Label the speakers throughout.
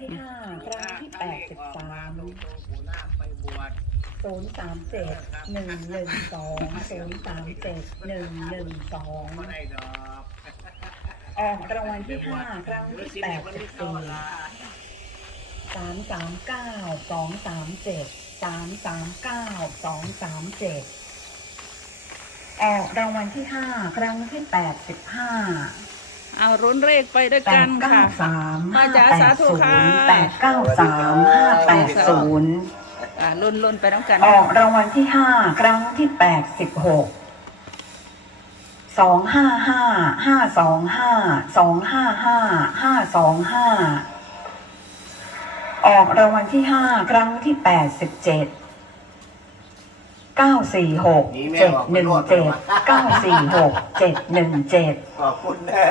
Speaker 1: ที่ห้าครั้งที่แปดสิบสาม
Speaker 2: หัวหน้าไปบวช
Speaker 1: ศูนย์สามเจ็ดหนึ่งหนึ่งสองศูนย์สามเจ็ดหนึ่งหนึ่งสอง
Speaker 2: อ
Speaker 1: ออกรางวัลที่ห้าครั้งที่แปดสิบสี่สามสามเก้าสองสามเจ็ดสามสามเก้าสองสามเจ็ดออกรางวัลที่ห้าครั้งที่แปดสิบห้า
Speaker 3: เอารุนเลขไปด้วย
Speaker 1: แป
Speaker 3: กั
Speaker 1: ด
Speaker 3: น
Speaker 1: เก้า
Speaker 3: ค่ะ
Speaker 1: สาม
Speaker 3: ป้า
Speaker 1: ห้า
Speaker 3: จ๋า
Speaker 1: แป
Speaker 3: สา
Speaker 1: ด
Speaker 3: ธุ
Speaker 1: ศู
Speaker 3: ค่ะ
Speaker 1: นย์แปดเก้าสามห้าแปดศูนย์
Speaker 3: อ่าลุ้นลุ้นไปน้ำกัน
Speaker 1: ออกรางวัลที่ห้าครั้งที่แปดสิบหกสองห้าห้าห้าสองห้าสองห้าห้าห้าสองห้าออกรางวัลที่ห้าครั้งที่แปดสิบเจ็ดเก้าสี่หกเจ็ดหนึ่งเจ็ดเก้าสี่หกเจ็ดหนึ่งเจ็ด
Speaker 2: ขอบคุณแน่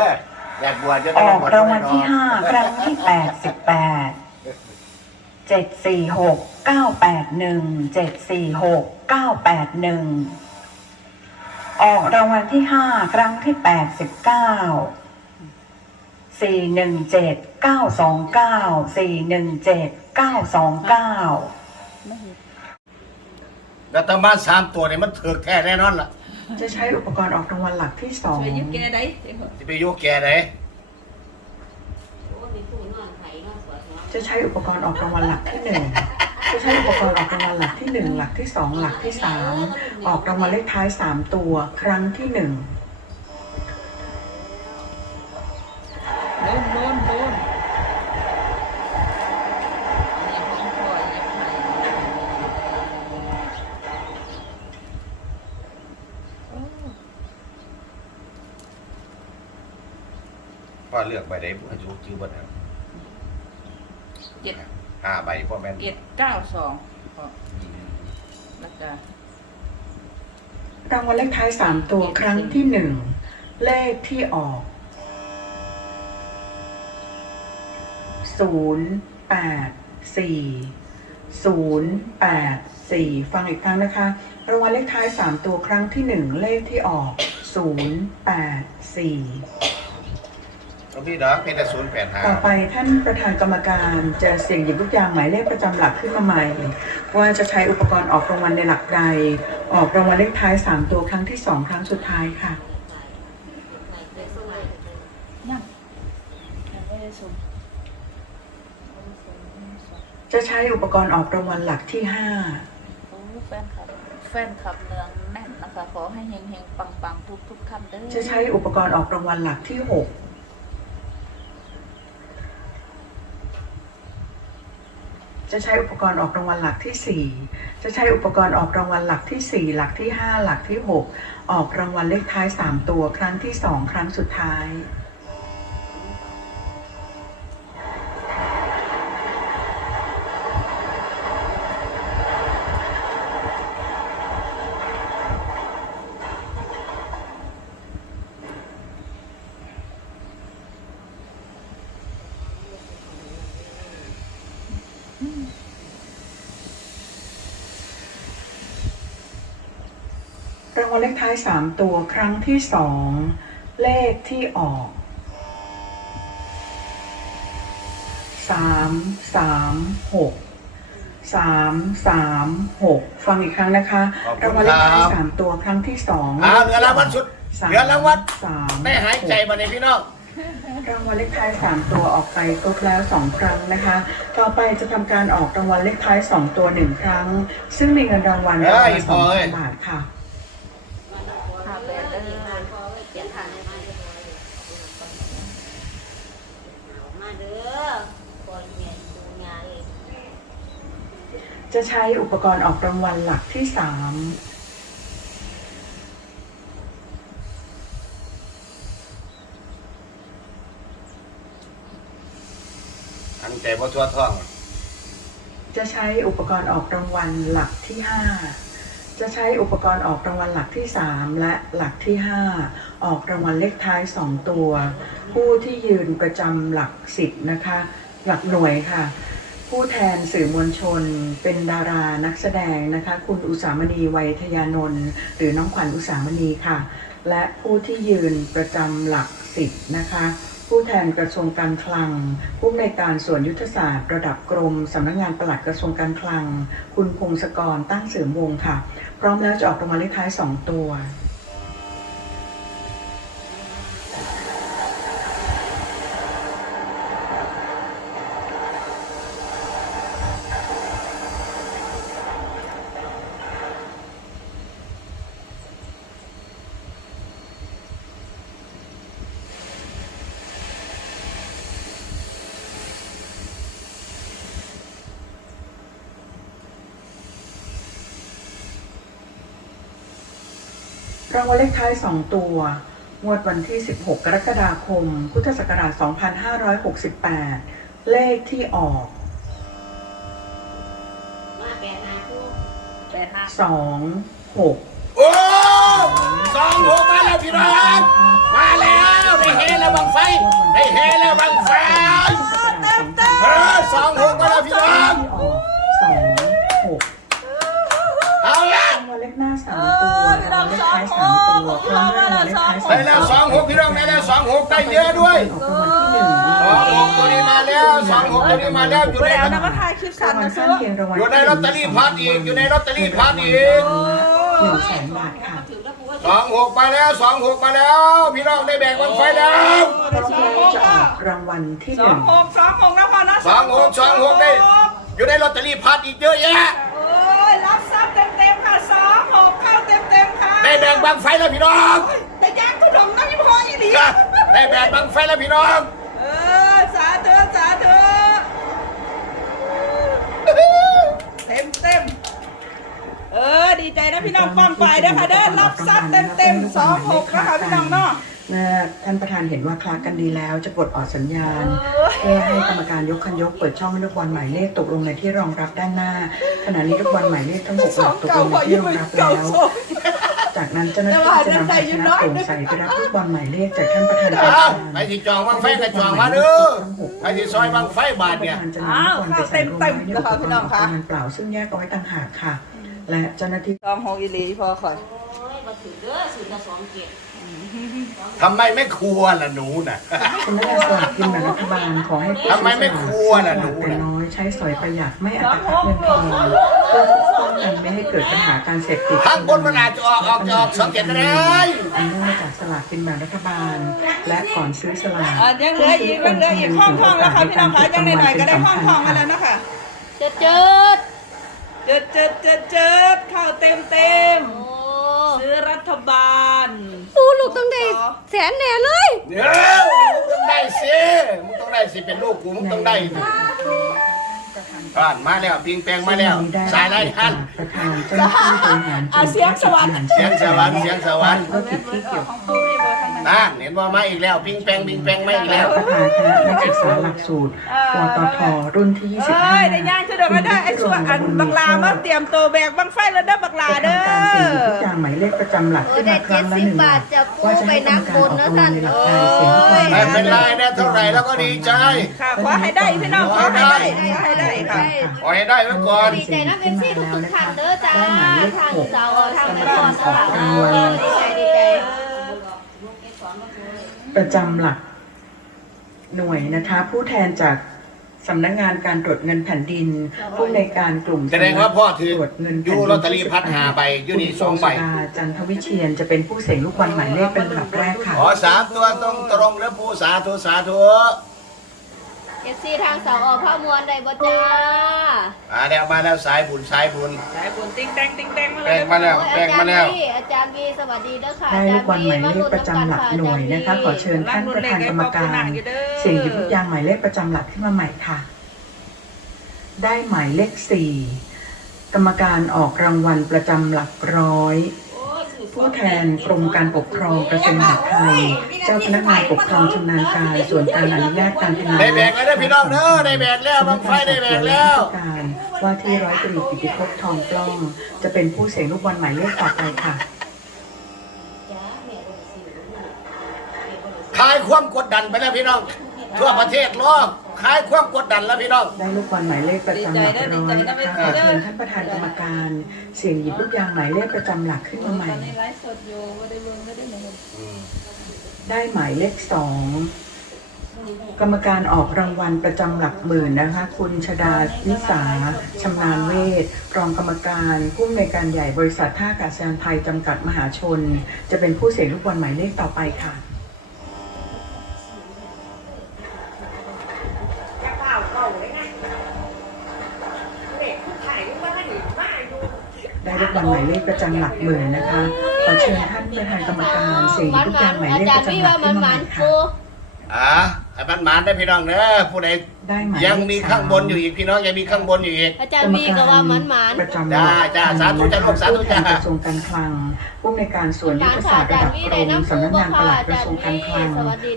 Speaker 2: อยากบวชจะ
Speaker 1: อ
Speaker 2: ได้
Speaker 1: อก
Speaker 2: บวช
Speaker 1: รางวัลที่ห้าครั้งที่แปดสิบแปดเจ็ดสี่หกเก้าแปดหนึ่งเจ็ดสี่หกเก้าแปดหนึ่งออกรางวัลที่ห้าครั้งที่แปดสิบเก้าสี่หนึ่งเจ็ดเก้าสองเก้าสี่หนึ่งเจ็ดเก้าสองเก้า
Speaker 2: รัฐบาลสามตัวเนี่ยมันถือแค่แน่นอนล่ะ
Speaker 1: จะใช้อุปกรณ์ออกรางวัลหลักที่สอง
Speaker 3: ช่วยยึดแกได้
Speaker 2: จะไปอยุแกไหน
Speaker 1: จะใช้อุปกรณ์ออกรางวัลหลักที่หนึ่งจะใช้อุปกรณ์ออกรางวัลหลักที่หนึ่งหลักที่สองหลักที่สามออกรางวัลเลขท้ายสามตัว ครั้งที่หนึ่ง
Speaker 3: พ่อ
Speaker 2: เลือกใบใดพ่อจูจื้อบ่ได้
Speaker 3: เจ็ด
Speaker 2: ห้าใบพ่อแม่น
Speaker 3: เจ็ดเก้าสองพ่อแล้วก็
Speaker 1: รางวัลเลขท้ายสามตัวครั้งที่หนึ่งเลขที่ออกศูนย์แปดสี่ศูนย์แปดสี่ฟังอีกครั้งนะคะ รางวัลเลขท้ายสามตัวครั้งที่หนึ่งเลขที่ออกศูนย์แปดสี่
Speaker 2: ก็มีดอกมีแต่ศูนย์แปดหา
Speaker 1: ต่อไปท่านประธานกรรมการจะเสี่ยงหยิบทุกอย่างหมายเลขประจำหลักขึ้นมาใหม่ ว่าจะใช้อุปกรณ์ออกรางวัลในหลักใด ออกรางวัลเลขท้ายสามตัวครั้งที่สองครั้งสุดท้ายค่ะ จะใช้อุปกรณ์ออกรางวัลหลักที่
Speaker 3: โอ้แแฟนคลับเนืองแน่นนะคะ ขอให้เฮงๆ ปังๆ ทุกๆท่านเด้อ
Speaker 1: จะใช้อุปกรณ์ออกรางวัลหลักที่หก จะใช้อุปกรณ์ออกรางวัลหลักที่สี่จะใช้อุปกรณ์ออกรางวัลหลักที่สี่หลักที่ห้าหลักที่หกออกรางวัลเลขท้ายสามตัวครั้งที่สองครั้งสุดท้ายางวัลเลขท้ายสามตัวครั้งที่สองเลขที่ออกสามสามหกสามสามหกฟังอีกครั้งนะคะรางวัลเลขท้ายสามตัวครั้งที่สอง
Speaker 2: อ้าวเหลือรางวัลสุดเหลือรางวัล
Speaker 1: สาม
Speaker 2: ได้หายใจมาในพี่น้อง
Speaker 1: รางวัลเลขท้ายสามตัวออกไปครบแล้วสองครั้งนะคะ ต่อไปจะทำการออกรางวัลเลขท้ายสองตัวหนึ่งครั้ง ซึ่งมีเงินรางวัลรางวัลละสองพันบาทค่ะ
Speaker 3: ห้าแปดเด้อ
Speaker 4: มาเด้อปล่อยเมียดูงานเอง
Speaker 1: จะใช้อุปกรณ์ออกรางวัลหลักที่สาม
Speaker 2: ทั้งใจบ่ทั่วท้อง
Speaker 1: จะใช้อุปกรณ์ออกรางวัลหลักที่ห้าจะใช้อุปกรณ์ออกรางวัลหลักที่สามและหลักที่ห้าออกรางวัลเลขท้ายสองตัว ผู้ที่ยืนประจำหลักสิบนะคะ หลักหน่วยค่ะ ผู้แทนสื่อมวลชน เป็นดารานักแสดงนะคะ คุณอุสามณีไวยทยานนท์หรือน้องขวัญอุสามณีค่ะ และผู้ที่ยืนประจำหลักสิบนะคะผู้แทนกระทรวงการคลัง ผู้อำนการส่วนยุทธศาสตร์ ระดับกรมสำนักงานปลัดกระทรวงการคลัง คุณพงศกรตั้งเสริมวงค่ะ พร้อมแล้วจะออกรางวัลเลขท้าย 2 ตัว รางวัลเลขท้าย 2 ตัว งวดวันที่ 16 กรกฎาคม พุทธศักราช 2568 เลขที่ออก
Speaker 4: มาแปดหาคู่
Speaker 3: แปดห้า
Speaker 1: 2 6
Speaker 2: โอ้สองหกมาแล้วพี่น้อง มาแล้วได้เฮแล้วบังไฟ ได้เฮแล้วบังไฟเออสองหกมาแล้วพี่น้อง ได้แล้วสองหกพี่น้องได้แล้วสองหกได้เยอะด้วย
Speaker 1: ออกรางวัลที่หนึ่ง
Speaker 2: สองหกตัวนี้มาแล้วสองหกตัวนี้มาแล้วอยู่ใน
Speaker 5: แล้วนะมาถ่ายคลิป
Speaker 1: รา
Speaker 5: สั้น
Speaker 1: งวัล
Speaker 5: นะซื้
Speaker 1: ข้า
Speaker 5: อง
Speaker 1: เคียงรางวัล
Speaker 2: อยู่ในลอตเตอรี่พัดอีกอยู่ในลอตเตอรี่พัดอีก
Speaker 1: หนึ่งแสนบาทค่ะ
Speaker 4: ถือแล้วกูว่า
Speaker 2: สองหกมาแล้วสองหกมาแล้ว พี่น้องได้แบ่งบังไฟแล้ว
Speaker 1: พร้อมแล้วจะออกรางวัลที่
Speaker 5: ส
Speaker 1: ห
Speaker 5: อ
Speaker 1: นึ่
Speaker 5: ง
Speaker 1: ง
Speaker 5: หกสองหกนะพ่อนะ
Speaker 2: สองหกสองหกได้อยู่ในลอตเตอรี่พัดอีกเยอะแยะ ได้แบ่งบังไฟแล้วพี่น้อง
Speaker 5: แต่ย่างขนมนะพี่พ่ออีหลี
Speaker 2: ได้แบ่งบังไฟแล้วพี่น้อง
Speaker 5: เออสาธุสาธุเต็มเต็มๆเออดีใจนะพี่น้องป้องไปเด้อค่ะเด้อรับทรัพย์เต็มเต็มๆสองหกนะคะพี่น้องเนาะ
Speaker 1: เมื่อท่านประธานเห็นว่าคลากันดีแล้วจะกดออกสัญญาณ
Speaker 5: เอ้ย
Speaker 1: เพื่อให้กรรมการยกคันยกเปิดช่องให้ลูกบอลหมายเลขตกลงในที่รองรับด้านหน้าขณะนี้ลูกบอลหมายเลขทั้งหกห
Speaker 5: ส
Speaker 1: ลั
Speaker 5: อกง
Speaker 1: ตก
Speaker 5: เก่า
Speaker 1: ลง
Speaker 5: พ
Speaker 1: ใน
Speaker 5: อ
Speaker 1: ที่
Speaker 5: ยิ่
Speaker 1: รอง
Speaker 5: ง
Speaker 1: รับ
Speaker 5: เก่า
Speaker 1: แล้ว
Speaker 5: โชค
Speaker 1: จากนั้นเจ้าหน้าที่จะนำภาชนะแบบโปร่งใสไปรับลูกบอลหมายเลขจากท่านประธานกรรม
Speaker 2: อ้าว
Speaker 1: การ
Speaker 2: ไปที่จองบังไฟก็จองมาเด้อไปที่ซอยบังไฟบาทเนี่ย
Speaker 1: ท่านประธานจะนำลูกบอลไปใส่รวมไว้ในอุปกรณ์ออกรางวัลเปล่าซึ่งแยกเอาไว้ต่างหากค่ะ และเจ้าหน้าที่
Speaker 5: สองหกอีหลีพอคอย
Speaker 4: โอ้ยมาถือเด้อศูนย์ละสองเกียรติ
Speaker 2: ทำไมไม่ครัวล่ะหนูน่ะ
Speaker 1: สำนักงานสลากกินแบ่งรัฐบาลขอให้ผู้
Speaker 2: ทำไมไม่ครัวล่ะหนู
Speaker 1: แต่
Speaker 2: น่ะ
Speaker 1: น้อยใช้สอยประหยัดไม่อัตคัดเงินทองเพื่อป้องกันไม่ให้เกิดปัญหาการเสพติด
Speaker 2: ข้างบนมันอาจจะออกออกจะออกสองเจ็ดก็ได้
Speaker 1: อันเนื่องมาจากสลากกินแบ่งรัฐบาล และก่อนซื้อสลาก
Speaker 5: อะยังเหลืออีกยังเหลืออีกห้องห้องแล้วค่ะพี่น้องคะยังหน่อยๆก็ได้ห้องห้องมาแล้วนะคะ
Speaker 4: เจิดเจิด
Speaker 5: เจิดเจิดเจิดเจิดเข้าเต็มเต็ม
Speaker 4: โอ้
Speaker 5: ๆ ซื้อรัฐบาล
Speaker 6: ปูลูกต้องได้แสนแน่เลย
Speaker 2: เดี๋ยวมึงต้องได้สิมึงต้องได้สิเป็นลูกกูมึงต้องได้สิอ่านมาแล้วปิงแปงมาแล้ว สายไล่ทัน
Speaker 1: ประธานเจ้าหน้าที่บริหาร
Speaker 5: อะเสียงสวรรค์
Speaker 2: เสียงสวรรค์เสียงสวรรค์
Speaker 1: ธุรกิจที่เกี่ยว
Speaker 5: ของปูรีเบ อร์ทางนั้น
Speaker 2: นั่นเห็นว่ามาอีกแล้ว ปิงแปงปิงแปงมาอีกแล้ว
Speaker 1: ประธานคณะนักศึกษาหลักสูตรปตทรุ่นที่
Speaker 5: เอ้ยได้ย่างคือเดิมก็ได้ไอ้ส่วนอันบักลามาเตรียมตัวแบกบังไฟแล้วเด้อบักลา
Speaker 1: จะ
Speaker 5: เด้อ
Speaker 1: ทำการเสี่ยงหยิบทุกอย่างหมายเลขประจำหลัก
Speaker 6: โอ้
Speaker 1: ขึ้น
Speaker 6: ได้
Speaker 1: มาครั้งละ
Speaker 6: 70
Speaker 1: หนึ่งหลัก
Speaker 6: บาทจะปู
Speaker 1: ว่าจะ
Speaker 6: ไป
Speaker 1: ให้กรรมการออกรางวัลในหลักการเสียงทุกวัน
Speaker 2: ไม่เป็นไรนะเท่าไหร่แล้วก็ดีใจ
Speaker 5: ค่ะขอให้ได้พี่น้องขอให้ได้ขอให้ได้ค่ะ
Speaker 2: ขอให้ได้ไว้ก่อน
Speaker 6: ดีใจนะเอฟซีทุกทุกๆท่านเด้อจ้า
Speaker 1: ได้หมายเลข
Speaker 6: ทาง
Speaker 1: หก
Speaker 6: เสาทาง
Speaker 1: กรรม
Speaker 6: รอ
Speaker 1: การ
Speaker 6: ส
Speaker 1: ออก
Speaker 6: ลาก
Speaker 1: รางวัล
Speaker 6: ดีใจดีใจ
Speaker 1: ประจำหลักหน่วยนะคะ ผู้แทนจากสำนักงานการตรวจเงินแผ่นดิน ผู้ในวยการกลุ่ม
Speaker 2: แสดงว่าพ่อถือ
Speaker 1: ตรวจเงิน
Speaker 2: อยู่ลอตเตอรี่พัดหาใบอยู่นี่สองใบ
Speaker 1: คุณโสดาจันทวิเชียนจะเป็นผู้เสี่ยงลูกบอลหมายเลขเป็นลำดับแรกค่ะ
Speaker 2: ขอสามตัวตรงตรงๆแล้วผู้สาธุสาธุ
Speaker 6: เอฟซีทางเสาออกข้ามวลได้บ่จ้า
Speaker 2: มาแล้วมาแล้วสายบุญสายบุญ
Speaker 5: สายบุญติ้งแตงติ้งแตงมา
Speaker 2: แป
Speaker 5: เล
Speaker 2: ล
Speaker 5: ย
Speaker 2: งมาแล้ว
Speaker 6: โอ้ย
Speaker 2: แปล
Speaker 6: อางจาร
Speaker 2: มา
Speaker 6: ย์
Speaker 2: แล้ว
Speaker 6: วีอาจารย์วีสวัสดีเด้อค่ะ
Speaker 1: ได้ลูกบอลหมายเลขประจำหลักหน่วยนะคะ ขอเชิญท่านประธานกรรมการ เสี่ยงหยิบลูกยางหมายเลขประจำหลักขึ้นมาใหม่ค่ะ ได้หมายเลขสี่กรรมการออกรางวัลประจำหลักร้อย ผู้แทนกรมการปกครองกระทรวงมหาดไทย เจ้าพนักงานปกครองชำนาญการส่วนการอนุญาตการพนัน
Speaker 2: ได้แบกแล้วเด้พี่น้องเด้อได้แบกแล้วบังไฟได้แบกแล้ว
Speaker 1: การว่าที่ร้อยตรีกิติภพทองปล้อง จะเป็นผู้เสียงลูกบอลหมายเลขต่อไปค่ะ
Speaker 2: คลายความกดดันไปแล้วพี่น้อง ทั่วประเทศรอบ คลายความกดดันแล้วพี่น้อง
Speaker 1: ได้ลูกบอลหมายเลขประจำหลักร้อยนะคะขอเชิญท่านประธานกรรมการ เสี่ยงหยิบลูกยางหมายเลขประจำหลักขึ้นมาใหม่
Speaker 5: ตอนนี้ไลฟ์สดอยู่ไม่ได้เบิ่งไม่ได้เห็น
Speaker 1: ได้หมายเลขสองกรรมการออกรางวัลประจำหลักหมื่นนะคะ คุณชดานิสาชำนาญเวทรองกรรมการผู้อำนวยการใหญ่บริษัทท่าอากาศยานไทยจำกัดมหาชน จะเป็นผู้เสี่ยงลูกบอลหมายเลขต่อไปค่ะ
Speaker 4: จะเปล่าเก่าเลยไงเด็กผู้ถ่ายรูปว่าถ้าหนีมาอยู่
Speaker 1: ได้ ลูกบอลหมายเลขประจำหลักหมื่นนะคะ ขอเชิญท่านประธานกรรมการเสี่ยงลูกบอลหมาย
Speaker 6: อา
Speaker 1: เลข
Speaker 6: จาร
Speaker 1: ประ
Speaker 6: ย์พี่
Speaker 1: จำหลั
Speaker 6: ว่ากมั
Speaker 1: ขึ้
Speaker 6: น
Speaker 1: น
Speaker 6: ห
Speaker 1: มา
Speaker 6: มัน
Speaker 1: ใหม่
Speaker 6: ปู
Speaker 1: ค่ะ
Speaker 2: อ่าไอ้บ้านหมานได้อพี่น้องเด้อผู้ใด
Speaker 1: ได้หมายเลข
Speaker 2: ยังมีข้างบนอยู่อีกพี่น้องยังมีข้างบนอยู่อีก
Speaker 6: อาจารย์พี่ก็ว่ามันหมัน
Speaker 1: ประจำ
Speaker 2: จ้าจ้าสาธุจ้าลูกสาธุจ้า
Speaker 1: ผู้แทนกระทรวงการคลังผู้ในวยการส่วนยุทธศาสตร์ระดับกรมสำนักงานปลัดกระทรวงการคลัง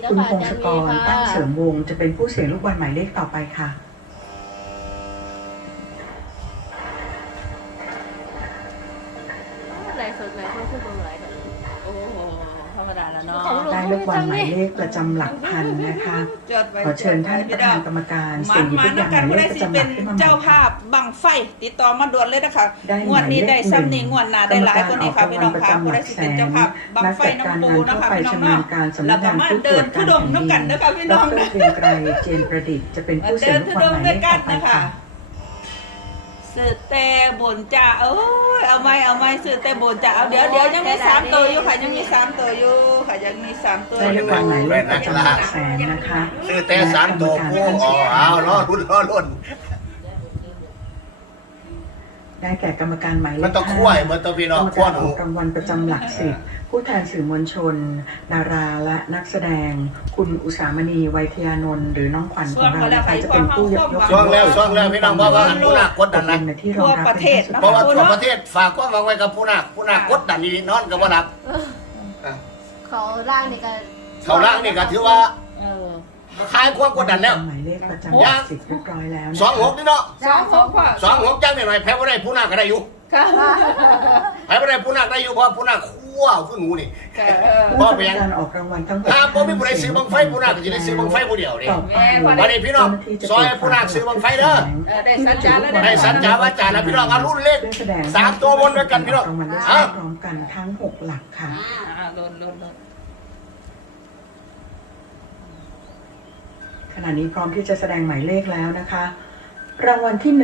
Speaker 1: คุณพงศกรตั้งเสริมวงศ์จะเป็นผู้เสียงลูกบอลหมายเลขต่อไปค่ะ
Speaker 6: ลวง
Speaker 1: ได้ลูกบอลหมายเลขประจำหลักพันนะคะ
Speaker 5: จดไว้
Speaker 1: ขอเชิญท่านประธานกรรมการ
Speaker 5: มั
Speaker 1: เสี่ย
Speaker 5: น
Speaker 1: ง
Speaker 5: มา
Speaker 1: ลูกบอล
Speaker 5: นัก
Speaker 1: ห
Speaker 5: กั
Speaker 1: มานย
Speaker 5: ผู้
Speaker 1: เล
Speaker 5: ได้
Speaker 1: ขประ
Speaker 5: สิ
Speaker 1: จำห
Speaker 5: เป็
Speaker 1: ลั
Speaker 5: น
Speaker 1: กขึ้นมาใหม่
Speaker 5: เจ้า
Speaker 1: ค่ะ
Speaker 5: ภาพบังไฟ ติดต่อมาด่วนเลยนะคะ
Speaker 1: ได้
Speaker 5: งวดนี้ได้ซ้ำ
Speaker 1: หมายเลข
Speaker 5: นี่งวดหน้าได้หลายกว่านี้ค่ะพี่น้องค่ะผู้ได้สิเป็นเจ้าภาพบังไฟน้องปูนะคะพี่น้องเนาะแล้วก็มาเดินทุดงค์น้ำกันนะคะพี่
Speaker 1: ด
Speaker 5: น้อง
Speaker 1: ร
Speaker 5: นะ
Speaker 1: เกรียงไกรเจนประดิษฐ์จะเป็น
Speaker 5: มา
Speaker 1: ผู้เสี
Speaker 5: เดิ
Speaker 1: ยง
Speaker 5: น
Speaker 1: ลูก
Speaker 5: ทุ
Speaker 1: บอล
Speaker 5: ดง
Speaker 1: หมาย
Speaker 5: ค์
Speaker 1: เล
Speaker 5: ด้วย
Speaker 1: ข
Speaker 5: กั
Speaker 1: ต่อไป
Speaker 5: นนะคะ
Speaker 1: ค่ะ
Speaker 5: สื่อแต่บนจ่าเอ้ยเอาไหมเอาไหมสื่อแต่บนจ่าเอาเดี๋ยวเดี๋ยวยังมีสามตัวอยู่ค่ะยังมีสามตัวอยู่ค่ะยังมีสามตัว
Speaker 1: ได้
Speaker 5: อ
Speaker 1: ลู
Speaker 5: ยู่
Speaker 1: กบอลหมายเลขประจำหลักแสนนะคะ
Speaker 2: ซื้อแต่สามตัวผู้อ๋อเอาล้อรุ่นล้อรุ่น
Speaker 1: ได้แก่กรรมการหมายเลข
Speaker 2: มันต้องคั่วให้มันต้องพี่น้อง
Speaker 1: กรรม
Speaker 2: คั่ว
Speaker 1: การ
Speaker 2: ห
Speaker 1: อ
Speaker 2: นู
Speaker 1: อกรางวัลประจำหลักสิบผู้แทนสื่อมวลชน ดาราและนักแสดง คุณอุสามณีไวยทยานนท์หรือน้องขวัญของเรานะคะจะเป็นผู้ยกยก
Speaker 2: ช่วงแล้วช่วงแล้วพี่น้องเพราะว่าผู้นักกดดันนะ
Speaker 1: ในที่รองรับเป็น
Speaker 2: เพราะว่าทั่วประเทศฝากความหวังไว้กับผู้นักผู้นักกดดันนี่นอนกับว่ารับอะ
Speaker 6: เขาล่างนี่ก็
Speaker 2: เขาล่างนี่ก็ถือว่า
Speaker 5: เออ
Speaker 2: คลายความกดดันแล้ว
Speaker 1: หมายเลขประจำหลักสิบเรียบร้อยแล้วนะคะ
Speaker 2: สองหกนี่เนาะ
Speaker 5: สองสองพ่อ
Speaker 2: สองหกจ้างหน่อยๆแพ้ว่าได้ผู้นักก็ได้อยู่
Speaker 5: ค่ะ
Speaker 2: แพ้ว่าได้ผู้นักได้อยู่เพราะผู้นักคั่วขึ้นหนูนี่
Speaker 5: ค่ะเออ
Speaker 1: ผู้ทำการออกรางวัลทั้งหมด
Speaker 2: ถ้าบ่มีผู้ใดซื้อบังไฟผู้นักก็จะได้ซื้อบังไฟผู้เดียวนี่
Speaker 1: ต่อไป
Speaker 2: วันนี้พี่น้องซอยผู้นักซื้อบังไฟเด้อ
Speaker 5: เออได้สัญญาแล้ว
Speaker 2: ได้สัญญาว่าจานะพี่น้องเอารุ่นเลข
Speaker 1: เพื่อแสดง
Speaker 2: สามตัวบนด้วยกันพี่น้อง
Speaker 1: รางวัลได้
Speaker 2: อะ
Speaker 1: พร้อมกันทั้งหกหลักค่ะ
Speaker 5: อ่าโดนโดนโดน
Speaker 1: ขณะนี้พร้อมที่จะแสดงหมายเลขแล้วนะคะ รางวัลที่หนึ่ง